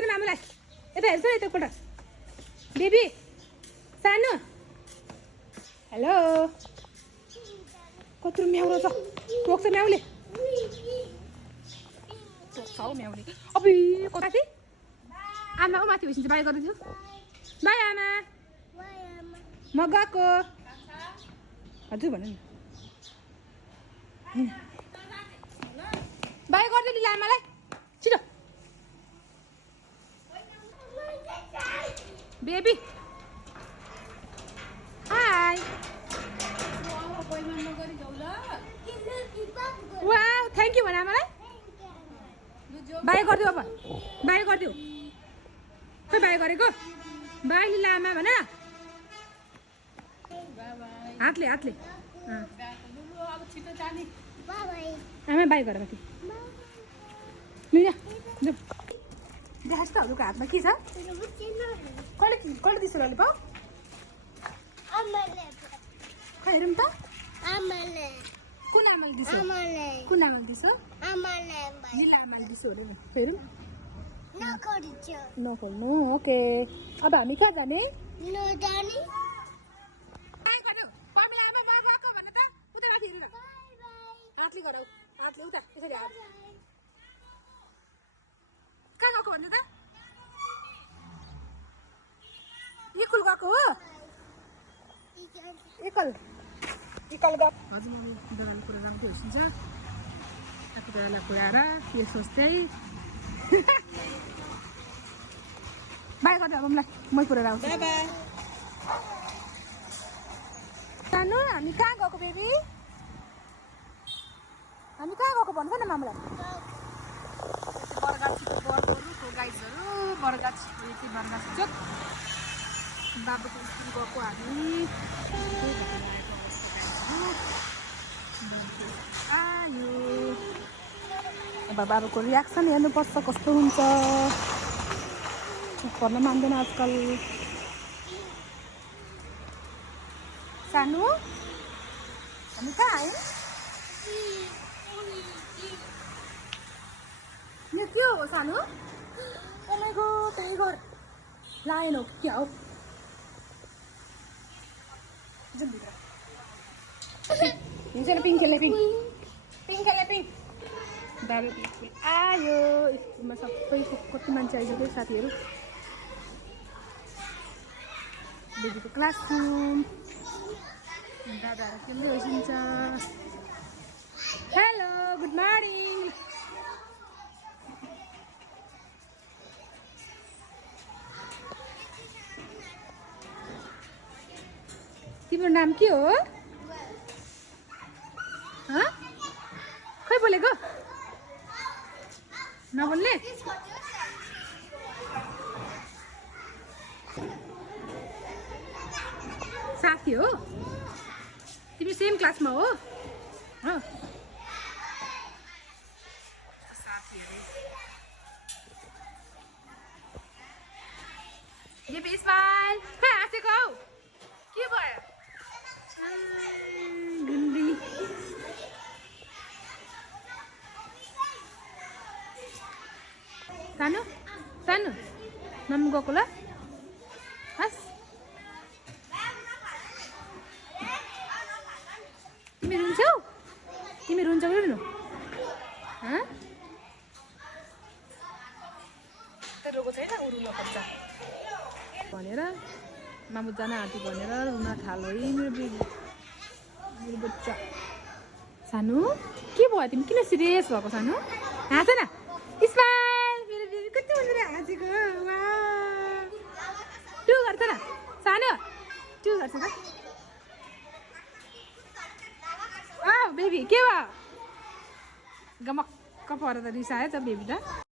नि मामुलाई यता हेर्छ यता एकपल्ट बेबी सानो हेलो कत्रो म्याउरो छ टोक्छ म्याउले टोक्छ हौ म्याउले अबे कति आमाको माथि भइसक्यो बाई गरिदिन्छु बाई आमा म गएको हजुर भन्नु नि बाई गरिदिनु नि आमालाई छिटो baby hi wow thank you भन आमालाई बाई गरिदिऊ अब बाई गरिदिऊ खै बाई गरेको बाई लिला आमा भन हातले हातले आमा बाई गर माथि लिन देखास् त हजुरको हातमा के छ कहिले दिसो ललिपप खै हेरौँ त कुन आमाले दिसो कुन आमाले दिसो लिला आमाले दिसो अरे नि हेरौँ नखोल्नु ओके अब हामी कहाँ जाने हातले गरौ हातले उता यसरी हात कहाँ गएको भन्नु त इकुल गएको हो इकल गएको हजुर मम्मी दराले कुरा राम्रो होइन्छ आफू दरालाई पुऱ्याएर के सोच्दै बाई गर्दै अब मलाई मै पुऱ्याएर आउँछु सानो हामी कहाँ गएको बेबी हामी कहाँ गएको भन्छ न मामुलाई बरगाछीको गाइजहरू बरगाछी चोक बाबुको स्कुल गएको हामी अब बाबुको रियाक्सन हेर्नुपर्छ कस्तो हुन्छ गर्न मान्दैन आजकल सानो हामी कहाँ आयौँ यो के हो सानो ओमेगो त्यही घर लाइन हो क्या हो हुन्छ पिङ खेल्ने पिङ खेल्ने पिङ बाबा स्कुल आयो स्कुलमा सबैको कति मान्छे आइसक्यो साथीहरू बेबीको क्लासरुम दादाहरू खेल्दै होइन्छ हेलो गुड मर्निङ तिम्रो नाम के हो खै बोलेको नबोल्ने साथी हो तिमी सेम क्लासमा हो बेबी स्माइल खै हाँसेको हौ के भयो गुन्डी सानो सानो मम्मी गएको ल हस् तिमी रुन्छौ कि रुनु रोएको छैन उ रुन खोज्छ भनेर मामु जान आँटी भनेर रुन थालो है मेरो बच्चा सानो के भयो तिमी किन सिरियस भएको सानो हाँस न स्माइल मेरो बेबी कति भनेर हाँसेको टु गर्छ न सानो टु गर्छ त बेबी के भयो गमक्क परेर रिसायो त बेबी त